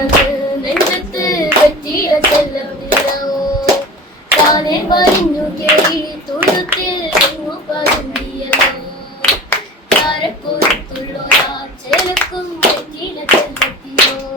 തനത് നെഞ്ചത്ത് പറ്റിയ ചെല്ലമില്ലോ താനെ പറഞ്ഞു കേറി തുഴുത്തിൽ എങ്ങു പതുങ്ങിയല്ലോ താരപ്പുറത്തുള്ളൊരാ ചെലക്കും പറ്റിയ ചെല്ലത്തിയോ